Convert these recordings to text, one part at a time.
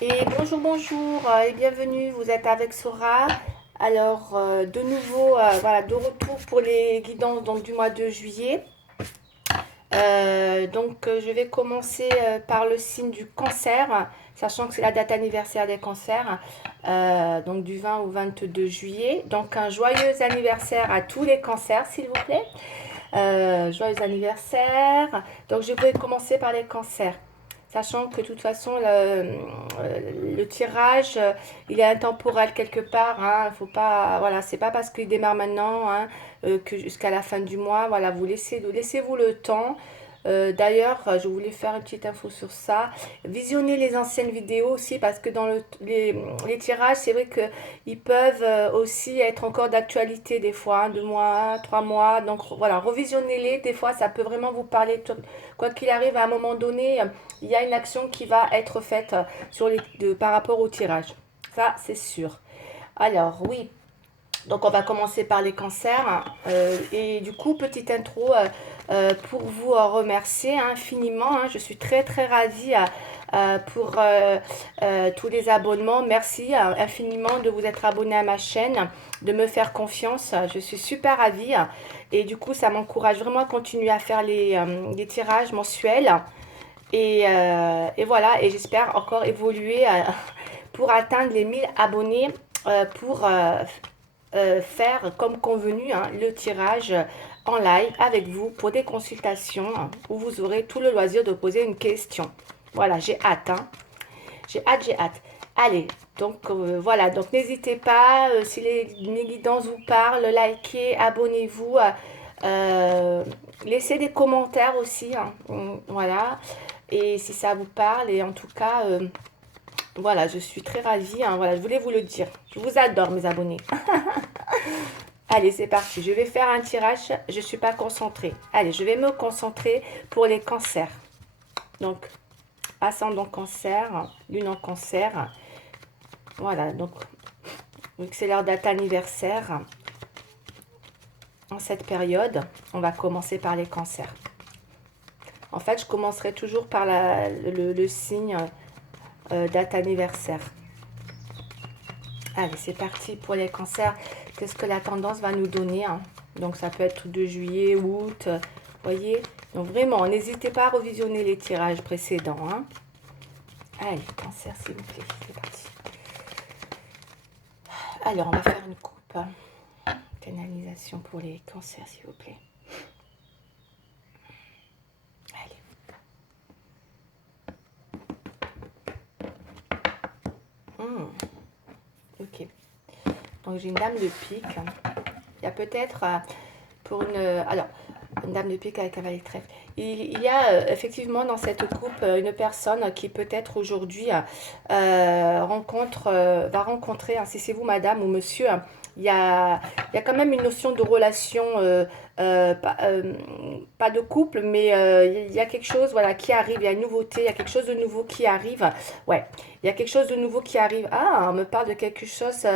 Et bonjour, bonjour et bienvenue, vous êtes avec Sora. Alors, de nouveau, voilà, de retour pour les guidances donc, du mois de juillet. Je vais commencer par le signe du cancer, sachant que c'est la date anniversaire des cancers, donc du 20 au 22 juillet. Donc, un joyeux anniversaire à tous les cancers, s'il vous plaît. Joyeux anniversaire. Donc, je vais commencer par les cancers. Sachant que de toute façon, le tirage, il est intemporel quelque part. Hein, faut pas, voilà, c'est pas parce qu'il démarre maintenant hein, que jusqu'à la fin du mois. Voilà, laissez-vous le temps. D'ailleurs, je voulais faire une petite info sur ça. Visionnez les anciennes vidéos aussi parce que dans les tirages, c'est vrai qu'ils peuvent aussi être encore d'actualité des fois, hein, 2 mois, 3 mois. Donc voilà, revisionnez-les. Des fois, ça peut vraiment vous parler. Quoi qu'il arrive, à un moment donné, il y a une action qui va être faite par rapport au tirage. Ça, c'est sûr. Alors, oui, donc on va commencer par les cancers. Et du coup, petite intro pour vous remercier infiniment. Hein. Je suis très très ravie pour tous les abonnements. Merci infiniment de vous être abonné à ma chaîne, de me faire confiance. Je suis super ravie. Et du coup, ça m'encourage vraiment à continuer à faire les tirages mensuels. Et voilà, et j'espère encore évoluer pour atteindre les 1000 abonnés pour faire comme convenu hein, le tirage en live avec vous pour des consultations hein, où vous aurez tout le loisir de poser une question. Voilà, j'ai hâte. Hein. J'ai hâte, j'ai hâte. Allez, donc voilà, donc n'hésitez pas, si mes guidances vous parlent, likez, abonnez-vous, laissez des commentaires aussi, hein, voilà, et si ça vous parle, et en tout cas, voilà, je suis très ravie, hein, voilà, je voulais vous le dire, je vous adore mes abonnés. Allez, c'est parti, je vais faire un tirage, je ne suis pas concentrée. Allez, je vais me concentrer pour les cancers. Donc, ascendant cancer, lune en cancer. Voilà, donc, vu que c'est leur date anniversaire, en cette période, on va commencer par les cancers. En fait, je commencerai toujours par le signe date anniversaire. Allez, c'est parti pour les cancers. Qu'est-ce que la tendance va nous donner hein. Donc, ça peut être de juillet, août, voyez. Donc, vraiment, n'hésitez pas à revisionner les tirages précédents. Hein. Allez, cancer, s'il vous plaît. C'est parti. Alors, on va faire une coupe. Canalisation pour les cancers, s'il vous plaît. Allez. Ok. Donc, j'ai une dame de pique. Il y a peut-être pour une... alors, une dame de pique avec un valet de trèfle. Il y a effectivement dans cette coupe une personne qui peut-être aujourd'hui va rencontrer, hein, si c'est vous madame ou monsieur, hein, il y a quand même une notion de relation, pas de couple, mais il y a quelque chose voilà, qui arrive, il y a une nouveauté, il y a quelque chose de nouveau qui arrive. Ouais, il y a quelque chose de nouveau qui arrive. Ah, on me parle de quelque chose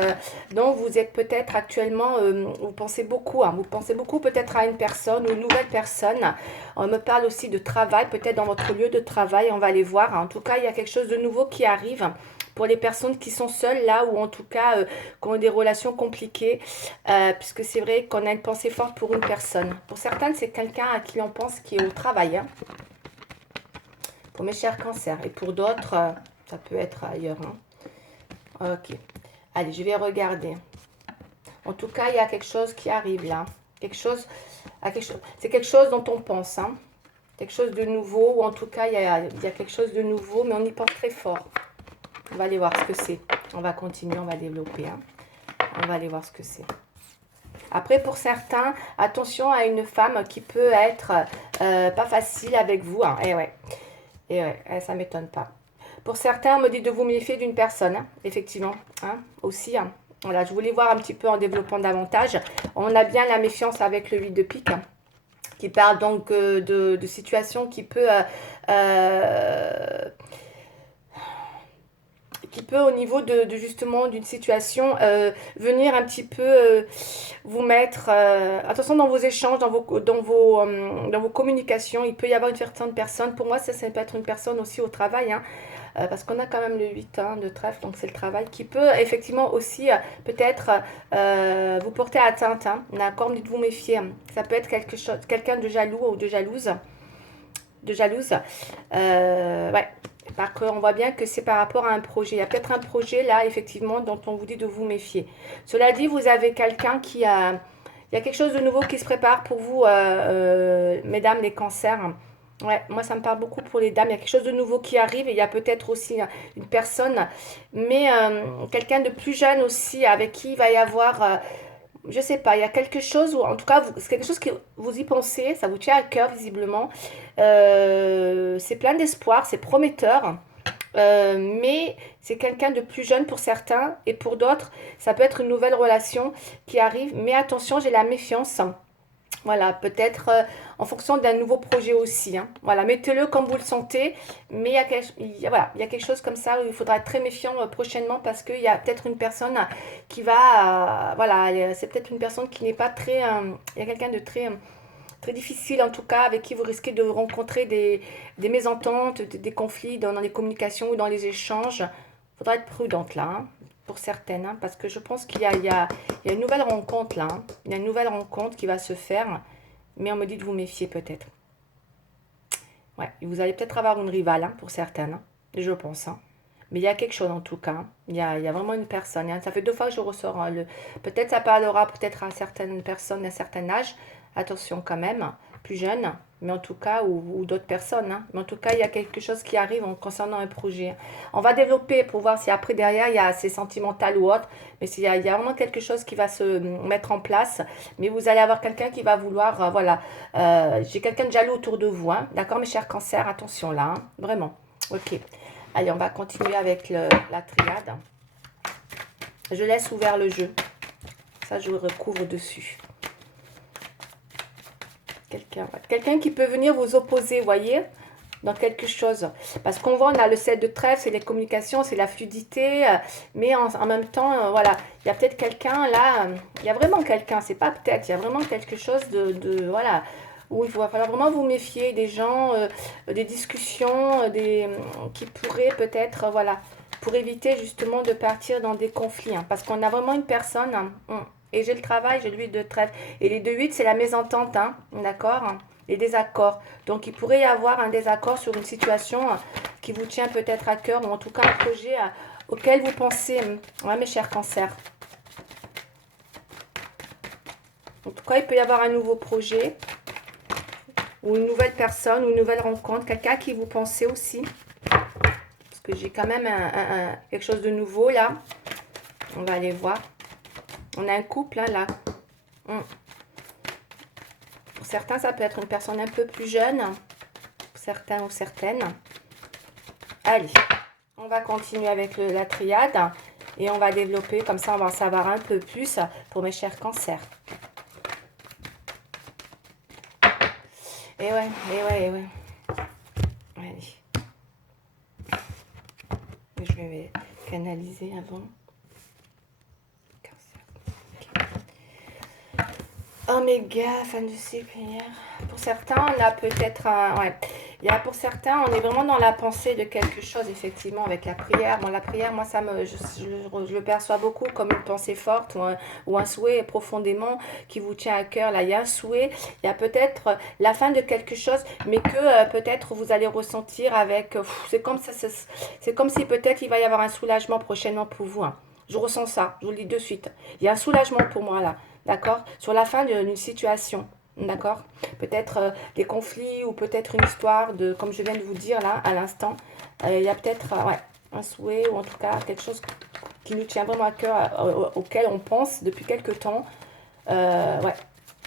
dont vous êtes peut-être actuellement, vous pensez beaucoup, hein, vous pensez beaucoup peut-être à une personne ou une nouvelle personne. On me parle aussi de travail, peut-être dans votre lieu de travail, on va aller voir. En tout cas, il y a quelque chose de nouveau qui arrive pour les personnes qui sont seules là ou en tout cas qui ont des relations compliquées, puisque c'est vrai qu'on a une pensée forte pour une personne. Pour certaines, c'est quelqu'un à qui on pense qui est au travail, hein, pour mes chers cancers. Et pour d'autres, ça peut être ailleurs. Hein. Ok. Allez, je vais regarder. En tout cas, il y a quelque chose qui arrive là. C'est quelque chose dont on pense. Hein. Quelque chose de nouveau, ou en tout cas, il y a quelque chose de nouveau, mais on y pense très fort. On va aller voir ce que c'est. On va continuer, on va développer. Hein. On va aller voir ce que c'est. Après, pour certains, attention à une femme qui peut être pas facile avec vous. Hein. Et ouais, ça ne m'étonne pas. Pour certains, on me dit de vous méfier d'une personne, hein, effectivement, hein, aussi. Hein. Voilà, je voulais voir un petit peu en développant davantage. On a bien la méfiance avec le 8 de pique, hein, qui parle donc de situations qui peut au niveau de justement d'une situation venir un petit peu vous mettre attention dans vos échanges dans vos communications il peut y avoir une certaine personne pour moi ça peut être une personne aussi au travail hein, parce qu'on a quand même le 8 hein, de trèfle, donc c'est le travail qui peut effectivement aussi peut-être vous porter atteinte, hein, d'accord, mais de vous méfier. Ça peut être quelque chose, quelqu'un de jaloux ou de jalouse, ouais. Parce qu'on voit bien que c'est par rapport à un projet. Il y a peut-être un projet là, effectivement, dont on vous dit de vous méfier. Cela dit, vous avez quelqu'un qui a... Il y a quelque chose de nouveau qui se prépare pour vous, mesdames les cancers. Ouais, moi ça me parle beaucoup pour les dames. Il y a quelque chose de nouveau qui arrive et il y a peut-être aussi une personne, mais quelqu'un de plus jeune aussi avec qui il va y avoir je sais pas, il y a quelque chose, ou en tout cas, c'est quelque chose que vous y pensez, ça vous tient à cœur visiblement. C'est plein d'espoir, c'est prometteur. Mais c'est quelqu'un de plus jeune pour certains et pour d'autres, ça peut être une nouvelle relation qui arrive. Mais attention, j'ai la méfiance. Voilà, peut-être en fonction d'un nouveau projet aussi, hein. Voilà, mettez-le comme vous le sentez, mais voilà, il y a quelque chose comme ça où il faudra être très méfiant prochainement parce qu'il y a peut-être une personne qui va, voilà, c'est peut-être une personne qui n'est pas très, il y a quelqu'un de très, très difficile en tout cas avec qui vous risquez de rencontrer des mésententes, des conflits dans les communications ou dans les échanges. Il faudra être prudente là, hein, pour certaines, hein, parce que je pense qu'il y a une nouvelle rencontre là, hein. Il y a une nouvelle rencontre qui va se faire, mais on me dit de vous méfier peut-être. Ouais, vous allez peut-être avoir une rivale hein, pour certaines, hein, je pense. Hein. Mais il y a quelque chose en tout cas. Hein. Il y a vraiment une personne. Hein. Ça fait 2 fois que je ressors. Hein, peut-être ça parlera peut-être à certaines personnes d'un certain âge. Attention quand même, plus jeunes, mais en tout cas, ou d'autres personnes. Hein. Mais en tout cas, il y a quelque chose qui arrive en concernant un projet. On va développer pour voir si après derrière, il y a c'est sentimental ou autre. Mais il y a vraiment quelque chose qui va se mettre en place. Mais vous allez avoir quelqu'un qui va vouloir, voilà. J'ai quelqu'un de jaloux autour de vous. Hein. D'accord, mes chers cancers, attention là. Hein. Vraiment. Ok. Allez, on va continuer avec la triade. Je laisse ouvert le jeu. Ça, je recouvre dessus. Quelqu'un qui peut venir vous opposer, voyez, dans quelque chose. Parce qu'on voit, on a le 7 de trèfle, c'est les communications, c'est la fluidité. Mais en même temps, voilà, il y a peut-être quelqu'un là. Il y a vraiment quelqu'un, c'est pas peut-être. Il y a vraiment quelque chose voilà, où il va falloir vraiment vous méfier des gens, des discussions, qui pourraient peut-être, voilà, pour éviter justement de partir dans des conflits. Hein, parce qu'on a vraiment une personne, hein, et j'ai le travail, j'ai lui de trèfle. Et les 2-8, c'est la mésentente, hein, d'accord, hein, les désaccords. Donc il pourrait y avoir un désaccord sur une situation qui vous tient peut-être à cœur, ou en tout cas un projet auquel vous pensez, ouais, mes chers cancers. En tout cas, il peut y avoir un nouveau projet ou une nouvelle personne, ou une nouvelle rencontre, quelqu'un qui vous pensez aussi. Parce que j'ai quand même quelque chose de nouveau là. On va aller voir. On a un couple hein, là. Pour certains, ça peut être une personne un peu plus jeune. Pour certains ou certaines. Allez, on va continuer avec la triade. Et on va développer, comme ça on va en savoir un peu plus pour mes chers cancers. Et ouais, et ouais. Allez. Je vais canaliser avant. Oméga, fan de CPR. Pour certains, on a peut-être un... Ouais. Il y a pour certains, on est vraiment dans la pensée de quelque chose, effectivement, avec la prière. Bon, la prière, moi, je le perçois beaucoup comme une pensée forte ou un souhait profondément qui vous tient à cœur. Là, il y a un souhait, il y a peut-être la fin de quelque chose, mais que peut-être vous allez ressentir avec... c'est comme ça, c'est comme si peut-être il va y avoir un soulagement prochainement pour vous. Hein. Je ressens ça, je vous le dis de suite. Il y a un soulagement pour moi, là. D'accord? Sur la fin d'une situation. D'accord? Peut-être des conflits ou peut-être une histoire de, comme je viens de vous dire là, à l'instant. Il y a peut-être ouais, un souhait ou en tout cas quelque chose qui nous tient vraiment à cœur, auquel on pense depuis quelque temps. Ouais.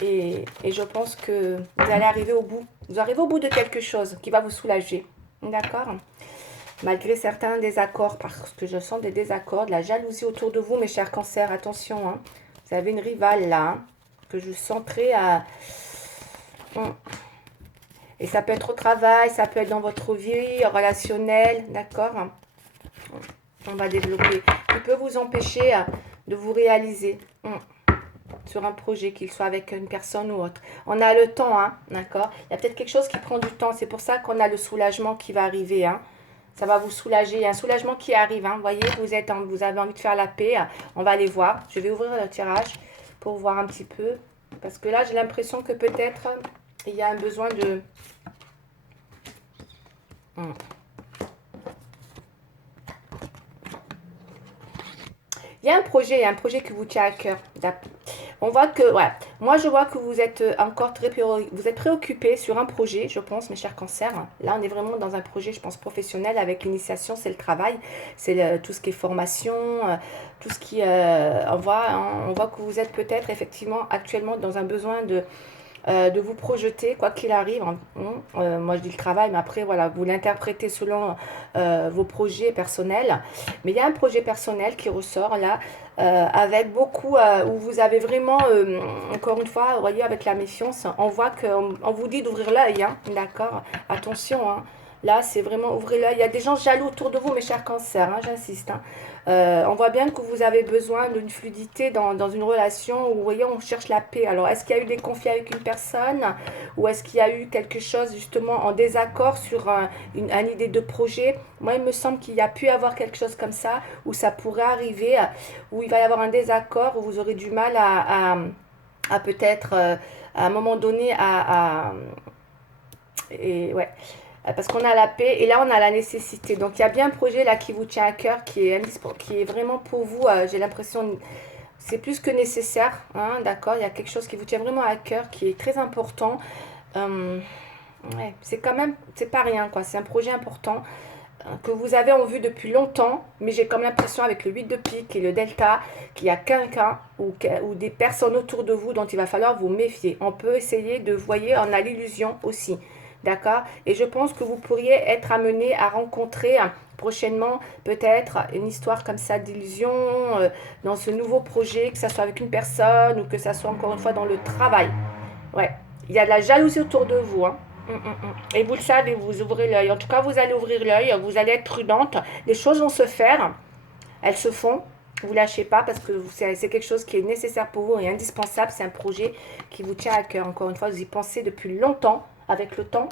Et je pense que vous allez arriver au bout. Vous arrivez au bout de quelque chose qui va vous soulager. D'accord? Malgré certains désaccords, parce que je sens des désaccords, de la jalousie autour de vous, mes chers cancers. Attention, hein. Vous avez une rivale là, hein, que je sens très... Et ça peut être au travail, ça peut être dans votre vie relationnelle, d'accord? On va développer. Qui peut vous empêcher de vous réaliser sur un projet, qu'il soit avec une personne ou autre. On a le temps, hein, d'accord? Il y a peut-être quelque chose qui prend du temps. C'est pour ça qu'on a le soulagement qui va arriver, hein. Ça va vous soulager. Il y a un soulagement qui arrive. Hein. Vous voyez, vous avez envie de faire la paix. On va aller voir. Je vais ouvrir le tirage pour voir un petit peu. Parce que là, j'ai l'impression que peut-être il y a un besoin de... Il y a un projet qui vous tient à cœur. On voit que, ouais, moi je vois que vous êtes encore vous êtes préoccupé sur un projet, je pense, mes chers cancers. Là, on est vraiment dans un projet, je pense, professionnel avec l'initiation, c'est le travail, c'est tout ce qui est formation, tout ce qui, on voit que vous êtes peut-être effectivement actuellement dans un besoin de vous projeter, quoi qu'il arrive. Hein. Moi, je dis le travail, mais après, voilà, vous l'interprétez selon vos projets personnels. Mais il y a un projet personnel qui ressort là, avec beaucoup, où vous avez vraiment, encore une fois, vous voyez, avec la méfiance, on voit qu'on vous dit d'ouvrir l'œil, hein, d'accord? Attention, hein. Là, c'est vraiment ouvrir l'œil. Il y a des gens jaloux autour de vous, mes chers cancers, hein, j'insiste. Hein. On voit bien que vous avez besoin d'une fluidité dans une relation où, vous voyez, on cherche la paix. Alors, est-ce qu'il y a eu des conflits avec une personne ou est-ce qu'il y a eu quelque chose, justement, en désaccord sur une idée de projet? Moi, il me semble qu'il y a pu y avoir quelque chose comme ça, où ça pourrait arriver, où il va y avoir un désaccord, où vous aurez du mal à peut-être, à un moment donné, et ouais. Parce qu'on a la paix et là on a la nécessité. Donc il y a bien un projet là qui vous tient à cœur, qui est vraiment pour vous, j'ai l'impression, c'est plus que nécessaire, hein, d'accord? Il y a quelque chose qui vous tient vraiment à cœur, qui est très important. Ouais, c'est quand même, c'est pas rien quoi, c'est un projet important que vous avez en vue depuis longtemps, mais j'ai comme l'impression avec le 8 de pique et le delta qu'il y a quelqu'un ou des personnes autour de vous dont il va falloir vous méfier. On peut essayer de, voyez, on a l'illusion aussi, d'accord? Et je pense que vous pourriez être amené à rencontrer prochainement peut-être une histoire comme ça d'illusion dans ce nouveau projet, que ce soit avec une personne ou que ce soit encore une fois dans le travail. Ouais, il y a de la jalousie autour de vous, hein. Et vous le savez, vous ouvrez l'œil. En tout cas, vous allez ouvrir l'œil, vous allez être prudente. Les choses vont se faire, elles se font. Vous lâchez pas parce que c'est quelque chose qui est nécessaire pour vous et indispensable. C'est un projet qui vous tient à cœur. Encore une fois, vous y pensez depuis longtemps, avec le temps.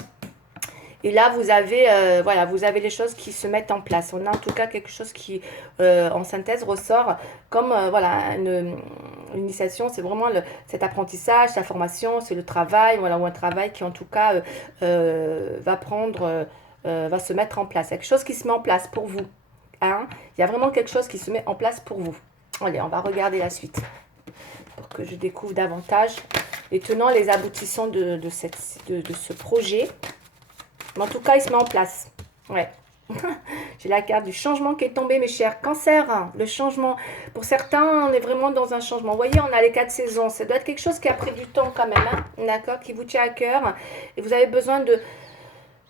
Et là, vous avez, voilà, vous avez les choses qui se mettent en place. On a en tout cas quelque chose qui, en synthèse, ressort comme voilà, une initiation. C'est vraiment cet apprentissage, sa formation, c'est le travail, voilà, ou un travail qui en tout cas va se mettre en place. Quelque chose qui se met en place pour vous. Hein. Il y a vraiment quelque chose qui se met en place pour vous. Allez, on va regarder la suite pour que je découvre davantage les tenants, les aboutissants de ce projet. Mais en tout cas, il se met en place. Ouais. J'ai la carte du changement qui est tombée, mes chers cancers. Le changement. Pour certains, on est vraiment dans un changement. Vous voyez, on a les 4 saisons. Ça doit être quelque chose qui a pris du temps quand même. Hein, d'accord? Qui vous tient à cœur. Et vous avez besoin de...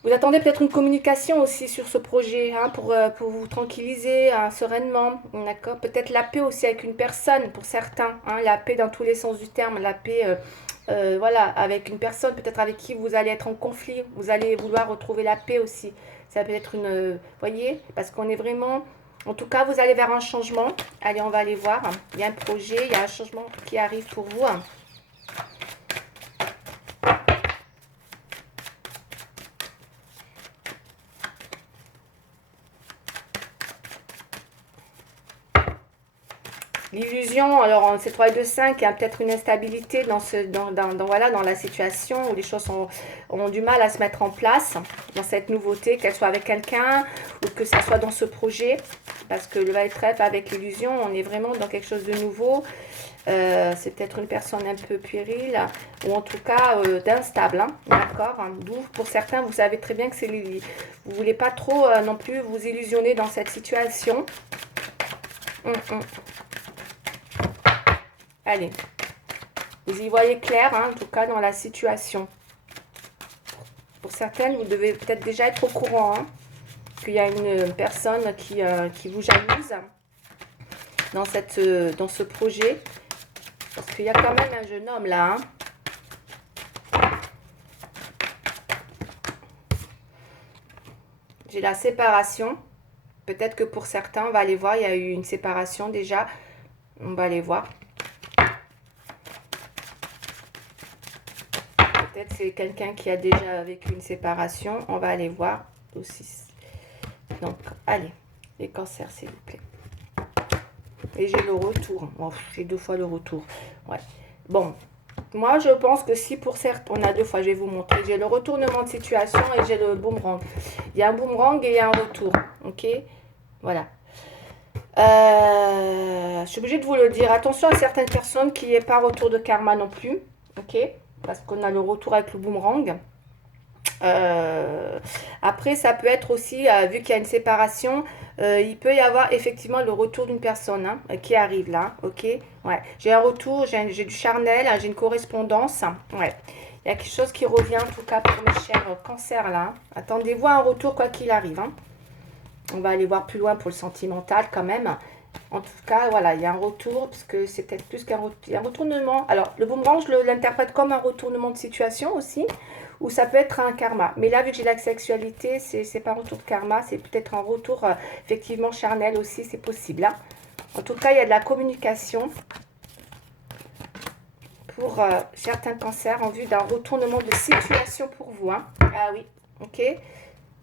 Vous attendez peut-être une communication aussi sur ce projet, hein, pour vous tranquilliser hein, sereinement, d'accord? Peut-être la paix aussi avec une personne pour certains, hein, la paix dans tous les sens du terme, la paix, voilà, avec une personne peut-être avec qui vous allez être en conflit, vous allez vouloir retrouver la paix aussi. Ça peut être une, voyez, parce qu'on est vraiment, en tout cas, vous allez vers un changement. Allez, on va aller voir. Il y a un projet, il y a un changement qui arrive pour vous. L'illusion, alors c'est 3 et 2, 5, il y a peut-être une instabilité voilà, dans la situation où les choses ont du mal à se mettre en place dans cette nouveauté, qu'elle soit avec quelqu'un ou que ça soit dans ce projet. Parce que le trèfle avec l'illusion, on est vraiment dans quelque chose de nouveau. C'est peut-être une personne un peu puérile ou en tout cas d'instable, hein, d'accord, hein. D'où pour certains, vous savez très bien que vous voulez pas trop non plus vous illusionner dans cette situation. Allez, vous y voyez clair, hein, en tout cas dans la situation. Pour certaines, vous devez peut-être déjà être au courant hein, qu'il y a une personne qui vous jalouse dans ce projet. Parce qu'il y a quand même un jeune homme là. Hein. J'ai la séparation. Peut-être que pour certains, on va aller voir, il y a eu une séparation déjà. On va aller voir. Peut-être c'est quelqu'un qui a déjà vécu une séparation. On va aller voir aussi. Donc, allez, les cancers, s'il vous plaît. Et j'ai le retour. Oh, j'ai 2 fois le retour. Ouais. Bon, moi, je pense que si pour certains... On a 2 fois, je vais vous montrer. J'ai le retournement de situation et j'ai le boomerang. Il y a un boomerang et il y a un retour. Ok? Voilà. Je suis obligée de vous le dire. Attention à certaines personnes qui n'aient pas retour de karma non plus. Ok? Parce qu'on a le retour avec le boomerang. Après, ça peut être aussi, vu qu'il y a une séparation, il peut y avoir effectivement le retour d'une personne hein, qui arrive là. Ok? Ouais. J'ai un retour, j'ai du charnel, hein, j'ai une correspondance. Ouais. Il y a quelque chose qui revient en tout cas pour mes chers cancers là. Attendez-vous à un retour quoi qu'il arrive. Hein. On va aller voir plus loin pour le sentimental quand même. En tout cas, voilà, il y a un retour, parce que c'est peut-être plus qu'un retournement. Alors, le boomerang, je l'interprète comme un retournement de situation aussi, ou ça peut être un karma. Mais là, vu que j'ai la sexualité, c'est pas un retour de karma, c'est peut-être un retour effectivement charnel aussi, c'est possible. Hein. En tout cas, il y a de la communication pour certains cancers en vue d'un retournement de situation pour vous. Hein. Ah oui, ok.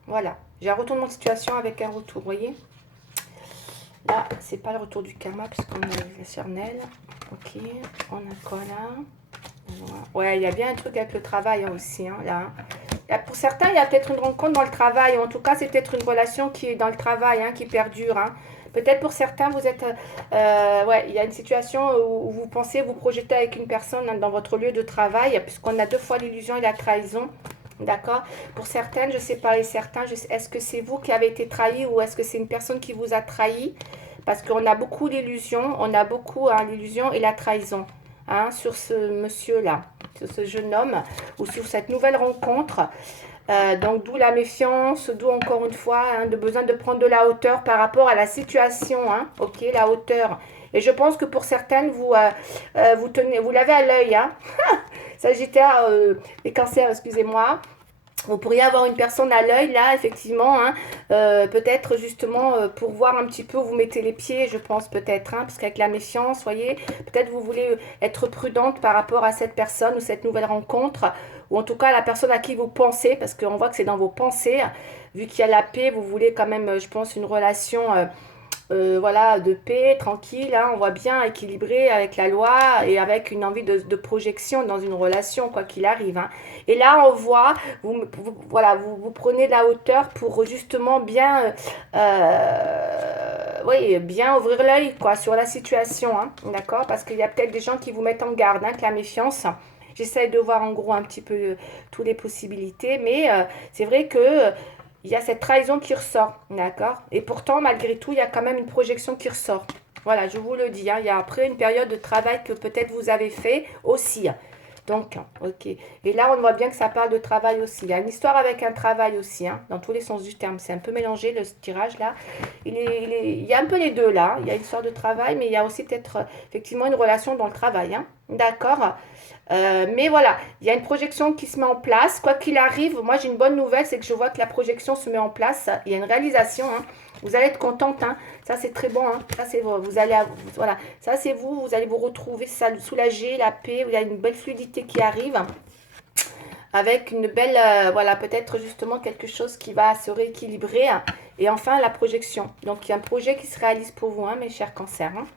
Voilà, j'ai un retournement de situation avec un retour, vous voyez. Là, c'est pas le retour du karma puisqu'on a la charnel. Ok, on a quoi là? Voilà. Ouais, il y a bien un truc avec le travail hein, aussi. Hein, là. Pour certains, il y a peut-être une rencontre dans le travail. En tout cas, c'est peut-être une relation qui est dans le travail, hein, qui perdure. Hein. Peut-être pour certains, vous êtes... ouais, il y a une situation où vous pensez vous projeter avec une personne hein, dans votre lieu de travail, puisqu'on a 2 fois l'illusion et la trahison. D'accord. Pour certaines, je sais pas, et certains, est-ce que c'est vous qui avez été trahi ou est-ce que c'est une personne qui vous a trahi? Parce qu'on a beaucoup l'illusion, on a beaucoup hein, l'illusion et la trahison hein, sur ce monsieur-là, sur ce jeune homme ou sur cette nouvelle rencontre. Donc d'où la méfiance, d'où encore une fois hein, le besoin de prendre de la hauteur par rapport à la situation. Hein, ok, la hauteur. Et je pense que pour certaines, vous l'avez à l'œil. Hein. Sagittaire, les cancers, excusez-moi. Vous pourriez avoir une personne à l'œil, là, effectivement, hein, peut-être justement pour voir un petit peu où vous mettez les pieds, je pense peut-être, hein, parce qu'avec la méfiance, voyez, peut-être vous voulez être prudente par rapport à cette personne ou cette nouvelle rencontre, ou en tout cas la personne à qui vous pensez, parce qu'on voit que c'est dans vos pensées, vu qu'il y a la paix, vous voulez quand même, je pense, une relation... voilà, de paix, tranquille, hein, on voit bien équilibré avec la loi et avec une envie de projection dans une relation, quoi qu'il arrive. Hein. Et là, on voit, voilà, vous prenez de la hauteur pour justement bien, oui, bien ouvrir l'œil, quoi, sur la situation, hein, d'accord? Parce qu'il y a peut-être des gens qui vous mettent en garde, hein, que la méfiance... J'essaie de voir en gros un petit peu toutes les possibilités, mais c'est vrai que il y a cette trahison qui ressort, d'accord? Et pourtant, malgré tout, il y a quand même une projection qui ressort. Voilà, je vous le dis, hein, il y a après une période de travail que peut-être vous avez fait aussi. Donc, ok. Et là, on voit bien que ça parle de travail aussi. Il y a une histoire avec un travail aussi, hein, dans tous les sens du terme. C'est un peu mélangé, le tirage, là. Il y a un peu les deux, là. Il y a une histoire de travail, mais il y a aussi peut-être, effectivement, une relation dans le travail, hein. D'accord? Mais voilà, il y a une projection qui se met en place. Quoi qu'il arrive, moi j'ai une bonne nouvelle, c'est que je vois que la projection se met en place. Il y a une réalisation. Hein. Vous allez être contente. Hein. Ça c'est très bon. Hein. Ça c'est vous allez voilà. Ça c'est vous. Vous allez vous retrouver soulagé, la paix. Il y a une belle fluidité qui arrive. Avec une belle, voilà, peut-être justement quelque chose qui va se rééquilibrer. Hein. Et enfin la projection. Donc il y a un projet qui se réalise pour vous, hein, mes chers cancers. Hein.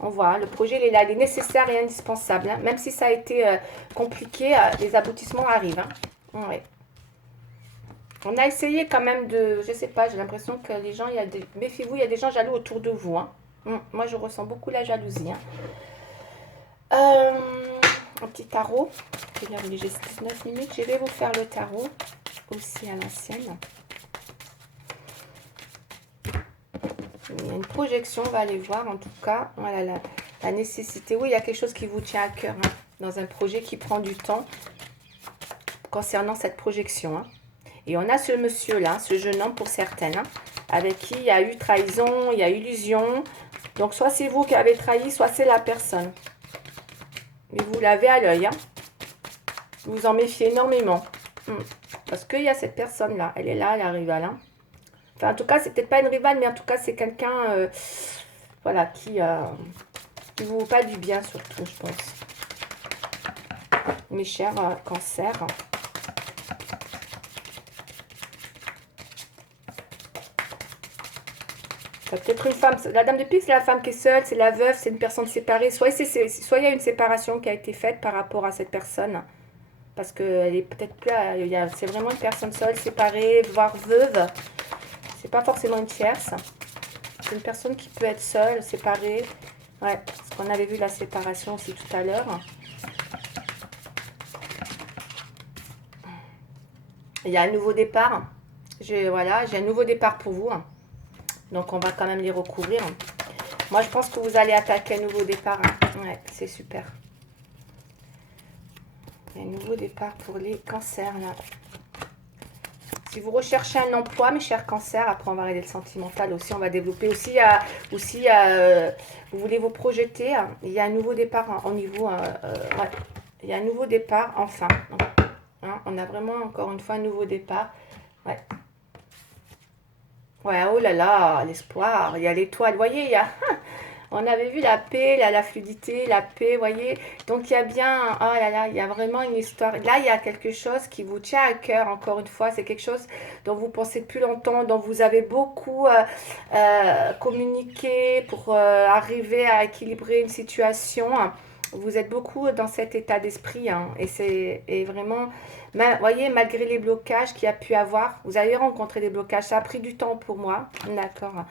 On voit, hein, le projet il est là, il est nécessaire et indispensable. Hein. Même si ça a été compliqué, les aboutissements arrivent. Hein. Ouais. On a essayé quand même de, je sais pas, j'ai l'impression que les gens, il y a des, méfiez-vous, il y a des gens jaloux autour de vous. Hein. Moi, je ressens beaucoup la jalousie. Hein. Un petit tarot. J'ai 19 minutes. Je vais vous faire le tarot aussi à l'ancienne. Il y a une projection, on va aller voir en tout cas. Voilà la nécessité. Oui, il y a quelque chose qui vous tient à cœur hein, dans un projet qui prend du temps concernant cette projection. Hein. Et on a ce monsieur-là, ce jeune homme pour certaines, hein, avec qui il y a eu trahison, il y a illusion. Donc soit c'est vous qui avez trahi, soit c'est la personne. Mais vous l'avez à l'œil. Hein. Vous en méfiez énormément. Parce qu'il y a cette personne-là. Elle est là, elle arrive à là. Enfin, en tout cas, c'est peut-être pas une rivale, mais en tout cas, c'est quelqu'un voilà, qui vous veut pas du bien, surtout, je pense. Mes chers cancers. Peut-être une femme, la dame de pique, c'est la femme qui est seule, c'est la veuve, c'est une personne séparée. Soit il y a une séparation qui a été faite par rapport à cette personne. Parce qu'elle est peut-être plus, c'est vraiment une personne seule, séparée, voire veuve. C'est pas forcément une tierce. C'est une personne qui peut être seule, séparée. Ouais, parce qu'on avait vu la séparation aussi tout à l'heure. Il y a un nouveau départ. Voilà, j'ai un nouveau départ pour vous. Donc, on va quand même les recouvrir. Moi, je pense que vous allez attaquer un nouveau départ. Ouais, c'est super. Il y a un nouveau départ pour les cancers, là. Si vous recherchez un emploi, mes chers cancers, après on va regarder le sentimental aussi, on va développer aussi, vous voulez vous projeter, il y a un nouveau départ au niveau, ouais, il y a un nouveau départ, enfin, hein, on a vraiment encore une fois un nouveau départ, ouais. Ouais, oh là là, l'espoir, il y a l'étoile, vous voyez, il y a, on avait vu la paix, la fluidité, la paix, vous voyez. Donc il y a bien, oh là là, il y a vraiment une histoire. Là, il y a quelque chose qui vous tient à cœur, encore une fois. C'est quelque chose dont vous pensez depuis longtemps, dont vous avez beaucoup communiqué pour arriver à équilibrer une situation. Vous êtes beaucoup dans cet état d'esprit, hein, et vraiment, voyez, malgré les blocages qu'il y a pu avoir, vous avez rencontré des blocages. Ça a pris du temps pour moi, d'accord,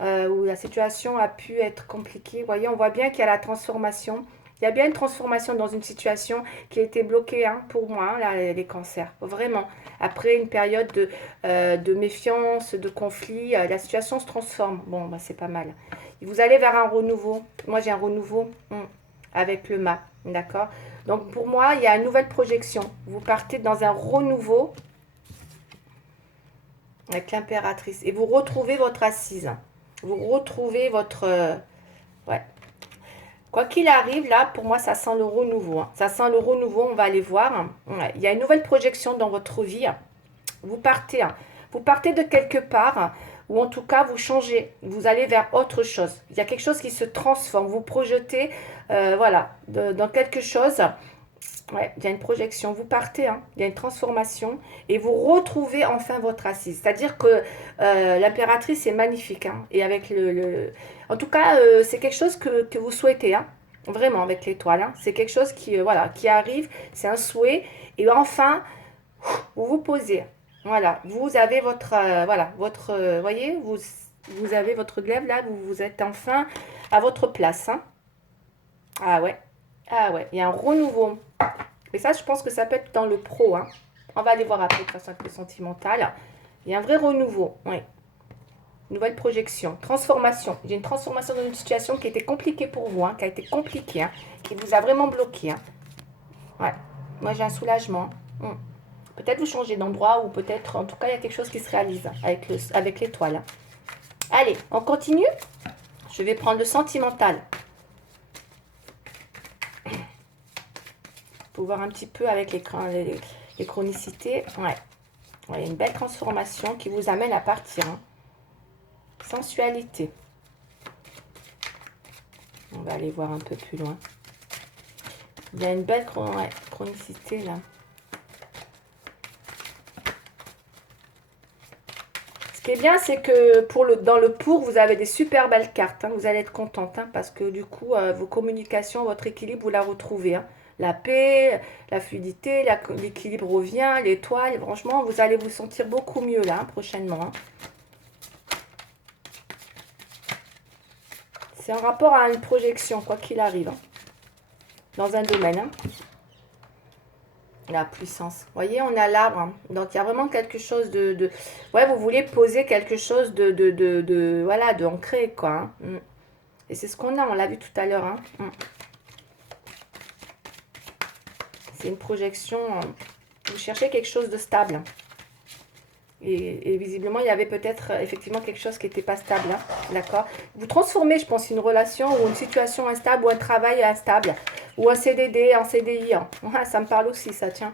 où la situation a pu être compliquée. Vous voyez, on voit bien qu'il y a la transformation. Il y a bien une transformation dans une situation qui a été bloquée, hein, pour moi, hein, là, les cancers. Vraiment. Après une période de méfiance, de conflit, la situation se transforme. Bon, bah, c'est pas mal. Vous allez vers un renouveau. Moi, j'ai un renouveau avec le mât. D'accord? Donc, pour moi, il y a une nouvelle projection. Vous partez dans un renouveau avec l'impératrice. Et vous retrouvez votre assise. Vous retrouvez votre... ouais. Quoi qu'il arrive, là, pour moi, ça sent le renouveau. Hein. Ça sent le renouveau, on va aller voir. Ouais. Il y a une nouvelle projection dans votre vie. Vous partez. Hein. Vous partez de quelque part, ou en tout cas, vous changez. Vous allez vers autre chose. Il y a quelque chose qui se transforme. Vous projetez, voilà, dans quelque chose. Ouais, il y a une projection. Vous partez, hein, il y a une transformation et vous retrouvez enfin votre assise. C'est-à-dire que l'impératrice est magnifique. Hein, et avec en tout cas, c'est quelque chose que vous souhaitez. Hein, vraiment, avec l'étoile. Hein, c'est quelque chose qui, voilà, qui arrive. C'est un souhait. Et enfin, vous vous posez. Voilà, vous avez votre, voilà, votre, voyez, vous avez votre glaive là. Vous êtes enfin à votre place. Hein. Ah ouais. Ah ouais, il y a un renouveau. Mais ça, je pense que ça peut être dans le pro. Hein. On va aller voir après de façon un peu sentimentale. Il y a un vrai renouveau. Oui. Nouvelle projection. Transformation. J'ai une transformation dans une situation qui était compliquée pour vous. Hein, qui a été compliquée. Hein, qui vous a vraiment bloqué. Hein. Ouais. Moi, j'ai un soulagement. Peut-être vous changez d'endroit ou peut-être, en tout cas, il y a quelque chose qui se réalise avec l'étoile. Hein. Allez, on continue. Je vais prendre le sentimental. Pour voir un petit peu avec les chronicités. Ouais. Il y a une belle transformation qui vous amène à partir. Hein. Sensualité. On va aller voir un peu plus loin. Il y a une belle chronicité là. Ce qui est bien, c'est que dans le pour, vous avez des super belles cartes. Hein. Vous allez être contente, hein, parce que du coup, vos communications, votre équilibre, vous la retrouvez. Hein. La paix, la fluidité, l'équilibre revient, l'étoile. Franchement, vous allez vous sentir beaucoup mieux là, hein, prochainement. Hein. C'est en rapport à une projection, quoi qu'il arrive. Hein, dans un domaine. Hein. La puissance. Vous voyez, on a l'arbre. Hein. Donc, il y a vraiment quelque chose de... Ouais, vous voulez poser quelque chose voilà, de ancré, quoi. Hein. Et c'est ce qu'on a, on l'a vu tout à l'heure. Hein. C'est une projection. Vous cherchez quelque chose de stable. Et visiblement, il y avait peut-être effectivement quelque chose qui n'était pas stable. Hein, d'accord. Vous transformez, je pense, une relation ou une situation instable ou un travail instable. Ou un CDD, un CDI. Hein. Ouais, ça me parle aussi, ça, tiens.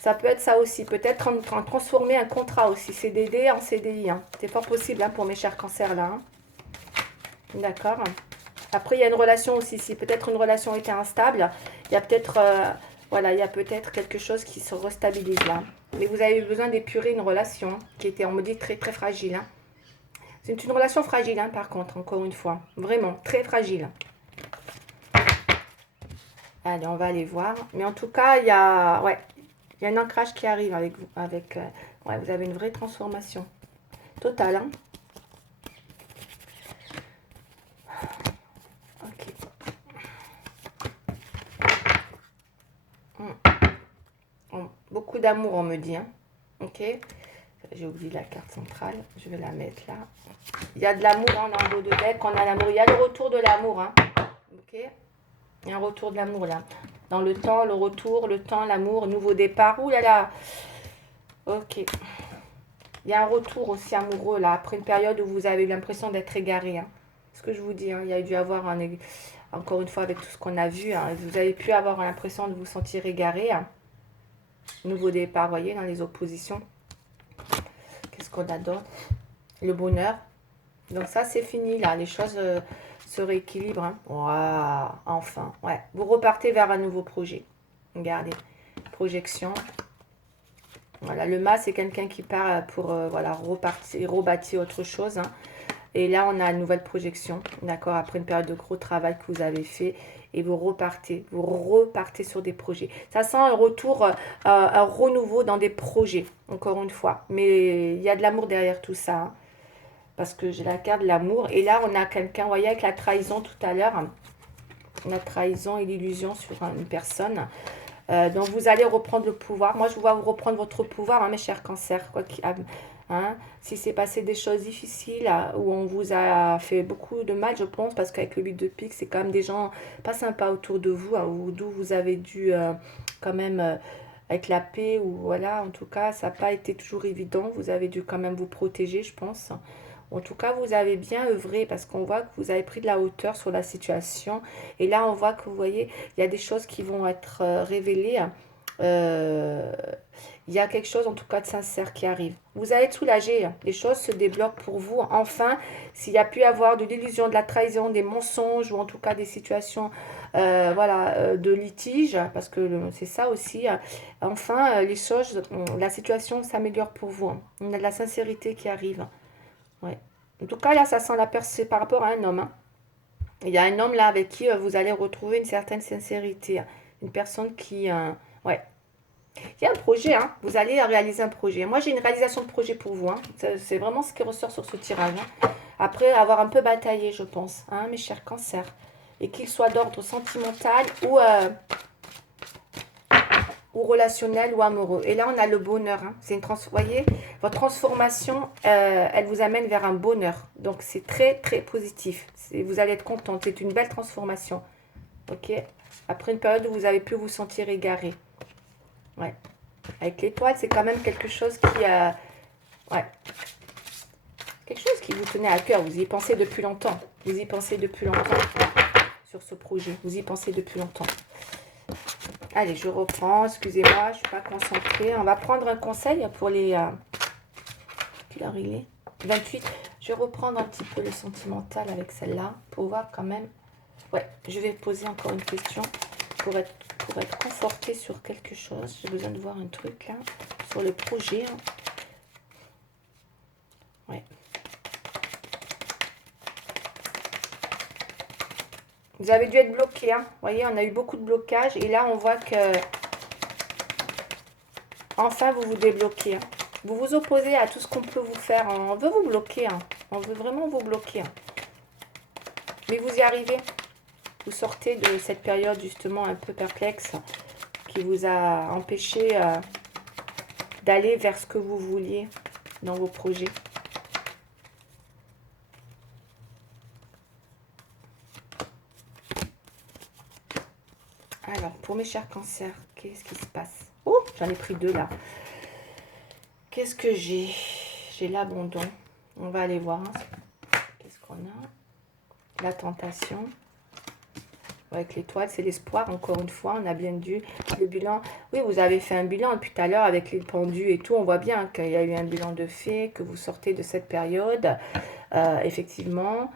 Ça peut être ça aussi. Peut-être transformer un contrat aussi. CDD en CDI. Hein. C'est fort possible hein, pour mes chers cancers là. Hein. D'accord. Après, il y a une relation aussi. Si peut-être une relation était instable, il y a peut-être... voilà, il y a peut-être quelque chose qui se restabilise là. Mais vous avez besoin d'épurer une relation qui était en mode très très fragile. Hein. C'est une relation fragile, hein, par contre, encore une fois. Vraiment, très fragile. Allez, on va aller voir. Mais en tout cas, il y a, ouais, il y a un ancrage qui arrive avec vous. Ouais, vous avez une vraie transformation totale. Hein. Ok. Beaucoup d'amour, on me dit. Hein. Ok. J'ai oublié la carte centrale. Je vais la mettre là. Il y a de l'amour hein, dans le dos de deck. On a l'amour. Il y a le retour de l'amour. Hein. Ok. Il y a un retour de l'amour là. Dans le temps, le retour, le temps, l'amour, nouveau départ. Ouh là là. Ok. Il y a un retour aussi amoureux là. Après une période où vous avez eu l'impression d'être égaré. Hein. C'est ce que je vous dis. Hein. Il y a dû avoir encore une fois avec tout ce qu'on a vu. Hein. Vous avez pu avoir l'impression de vous sentir égaré. Hein. Nouveau départ, voyez, dans les oppositions. Qu'est-ce qu'on a d'autre? Le bonheur. Donc ça, c'est fini, là. Les choses se rééquilibrent. Hein. Waouh, enfin. Ouais. Vous repartez vers un nouveau projet. Regardez. Projection. Voilà. Le mât, c'est quelqu'un qui part pour voilà, repartir, rebâtir autre chose. Hein. Et là, on a une nouvelle projection. D'accord? Après une période de gros travail que vous avez fait. Et vous repartez sur des projets. Ça sent un retour, un renouveau dans des projets, encore une fois. Mais il y a de l'amour derrière tout ça. Hein. Parce que j'ai la carte de l'amour. Et là, on a quelqu'un, vous voyez, avec la trahison tout à l'heure. La trahison et l'illusion sur une personne. Donc, vous allez reprendre le pouvoir. Moi, je vois vous reprendre votre pouvoir, hein, mes chers cancers. Quoi hein, si c'est passé des choses difficiles, où on vous a fait beaucoup de mal, je pense, parce qu'avec le 8 de pique, c'est quand même des gens pas sympas autour de vous, hein, d'où vous avez dû quand même... avec la paix, ou voilà, en tout cas, ça n'a pas été toujours évident. Vous avez dû quand même vous protéger, je pense. En tout cas, vous avez bien œuvré parce qu'on voit que vous avez pris de la hauteur sur la situation. Et là, on voit que vous voyez, il y a des choses qui vont être révélées. Il y a quelque chose, en tout cas, de sincère qui arrive. Vous allez être soulagé. Les choses se débloquent pour vous. Enfin, s'il y a pu y avoir de l'illusion, de la trahison, des mensonges ou en tout cas des situations voilà, de litige, parce que c'est ça aussi. Enfin, les choses, la situation s'améliore pour vous. On a de la sincérité qui arrive. Ouais. En tout cas, là, ça sent la percée par rapport à un homme. Hein. Il y a un homme là avec qui vous allez retrouver une certaine sincérité. Hein. Une personne qui... ouais. Il y a un projet, hein. Vous allez réaliser un projet. Moi, j'ai une réalisation de projet pour vous. Hein. C'est vraiment ce qui ressort sur ce tirage. Hein. Après avoir un peu bataillé, je pense, hein, mes chers cancers. Et qu'il soit d'ordre sentimental ou relationnel ou amoureux. Et là, on a le bonheur. Hein. C'est une voyez, votre transformation, elle vous amène vers un bonheur. Donc, c'est très, très positif. Vous allez être contente. C'est une belle transformation. Ok. Après une période où vous avez pu vous sentir égaré. Ouais. Avec l'étoile, c'est quand même quelque chose qui... ouais. Quelque chose qui vous tenait à cœur. Vous y pensez depuis longtemps. Vous y pensez depuis longtemps sur ce projet. Vous y pensez depuis longtemps. Allez, je reprends. Excusez-moi, je ne suis pas concentrée. On va prendre un conseil pour les... quelle heure il est? 28. Je vais reprendre un petit peu le sentimental avec celle-là pour voir quand même... Ouais, je vais poser encore une question pour être confortée sur quelque chose. J'ai besoin de voir un truc là sur le projet. Hein. Ouais. Vous avez dû être bloqué. Hein. Vous voyez, on a eu beaucoup de blocages. Et là, on voit que... Enfin, vous vous débloquez. Hein. Vous vous opposez à tout ce qu'on peut vous faire. On veut vous bloquer. Hein. On veut vraiment vous bloquer. Hein. Mais vous y arrivez. Vous sortez de cette période justement un peu perplexe qui vous a empêché d'aller vers ce que vous vouliez dans vos projets. Alors, pour mes chers cancers, qu'est-ce qui se passe? Oh, j'en ai pris deux là. Qu'est-ce que j'ai? J'ai l'abandon. On va aller voir. Hein. Qu'est-ce qu'on a? La tentation. Avec l'étoile, c'est l'espoir, encore une fois. On a bien dû... Le bilan... Oui, vous avez fait un bilan. Et puis tout à l'heure, avec les pendus et tout, on voit bien qu'il y a eu un bilan de fait, que vous sortez de cette période. Effectivement.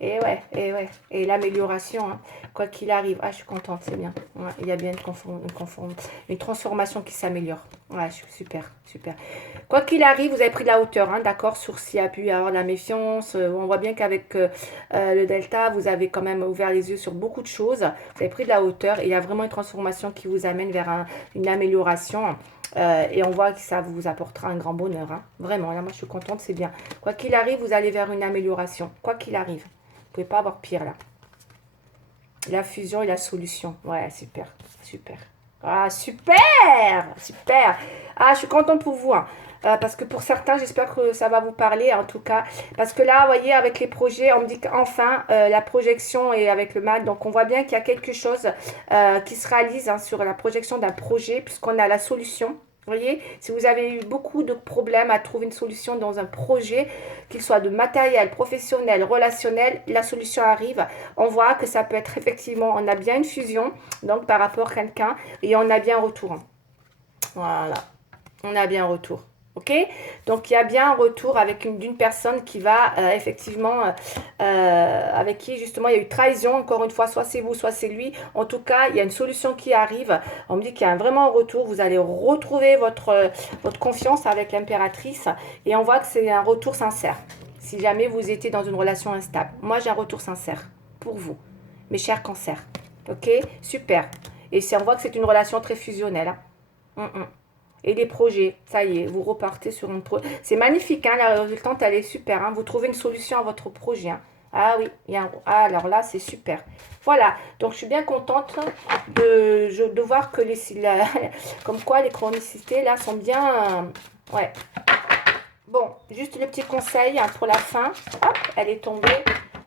Et ouais, et ouais. Et l'amélioration, hein, quoi qu'il arrive. Ah, je suis contente, c'est bien. Ouais, il y a bien une transformation qui s'améliore. Ouais, super, super. Quoi qu'il arrive, vous avez pris de la hauteur, hein, d'accord, sur s'il y a pu y avoir de la méfiance. On voit bien qu'avec le Delta, vous avez quand même ouvert les yeux sur beaucoup de choses. Vous avez pris de la hauteur et il y a vraiment une transformation qui vous amène vers une amélioration. Et on voit que ça vous apportera un grand bonheur. Hein. Vraiment, là, moi, je suis contente, c'est bien. Quoi qu'il arrive, vous allez vers une amélioration. Quoi qu'il arrive. Vous ne pouvez pas avoir pire, là. La fusion et la solution. Ouais, super, super. Ah, super, super. Ah, je suis contente pour vous. Hein. Parce que pour certains, j'espère que ça va vous parler, en tout cas. Parce que là, vous voyez, avec les projets, on me dit qu'enfin, la projection est avec le mal. Donc, on voit bien qu'il y a quelque chose qui se réalise hein, sur la projection d'un projet, puisqu'on a la solution. Vous voyez, si vous avez eu beaucoup de problèmes à trouver une solution dans un projet, qu'il soit de matériel, professionnel, relationnel, la solution arrive. On voit que ça peut être effectivement, on a bien une fusion, donc par rapport à quelqu'un, et on a bien un retour. Voilà, on a bien un retour. Ok, donc il y a bien un retour avec d'une personne qui va effectivement, avec qui justement il y a eu trahison, encore une fois, soit c'est vous, soit c'est lui. En tout cas, il y a une solution qui arrive. On me dit qu'il y a vraiment un retour. Vous allez retrouver votre confiance avec l'impératrice et on voit que c'est un retour sincère. Si jamais vous étiez dans une relation instable. Moi, j'ai un retour sincère pour vous, mes chers cancers. Ok, super. Et on voit que c'est une relation très fusionnelle. Hein. Et les projets, ça y est, vous repartez sur un projet. C'est magnifique, hein, la résultante, elle est super. Hein, vous trouvez une solution à votre projet. Hein. Ah oui, alors là, c'est super. Voilà, donc je suis bien contente de voir que comme quoi les chronicités, là, sont bien... ouais. Bon, juste le petit conseil hein, pour la fin. Hop, elle est tombée.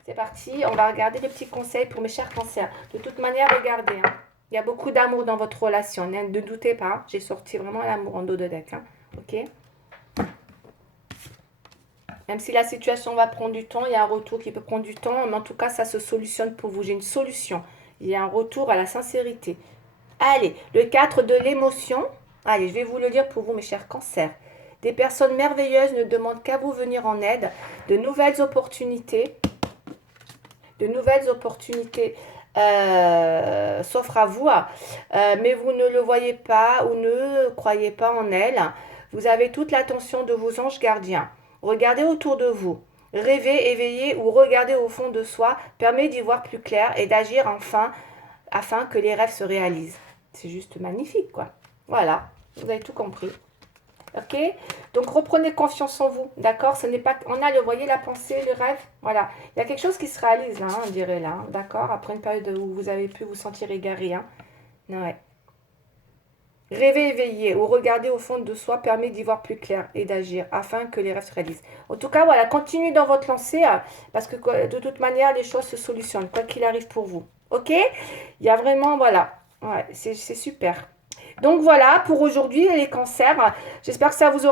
C'est parti, on va regarder les petits conseils pour mes chers cancers. De toute manière, regardez. Hein. Il y a beaucoup d'amour dans votre relation. Ne doutez pas. J'ai sorti vraiment l'amour en dos de deck. Hein. Ok. Même si la situation va prendre du temps, il y a un retour qui peut prendre du temps. Mais en tout cas, ça se solutionne pour vous. J'ai une solution. Il y a un retour à la sincérité. Allez, le 4 de l'émotion. Allez, je vais vous le lire pour vous, mes chers cancers. Des personnes merveilleuses ne demandent qu'à vous venir en aide. De nouvelles opportunités. S'offrent à vous, mais vous ne le voyez pas ou ne croyez pas en elles. Vous avez toute l'attention de vos anges gardiens. Regardez autour de vous. Rêver, éveiller ou regarder au fond de soi permet d'y voir plus clair et d'agir enfin afin que les rêves se réalisent. C'est juste magnifique, quoi. Voilà, vous avez tout compris. Ok, donc reprenez confiance en vous, d'accord. Ce n'est pas, on a le, voyez la pensée, le rêve, voilà. Il y a quelque chose qui se réalise là, hein, on dirait là, hein, d'accord. Après une période où vous avez pu vous sentir égaré, hein. Ouais. Rêver éveillé ou regarder au fond de soi permet d'y voir plus clair et d'agir afin que les rêves se réalisent. En tout cas, voilà, continuez dans votre lancée parce que de toute manière, les choses se solutionnent, quoi qu'il arrive pour vous. Ok, il y a vraiment, voilà, ouais, c'est super. Donc voilà pour aujourd'hui les cancers. J'espère que ça vous aura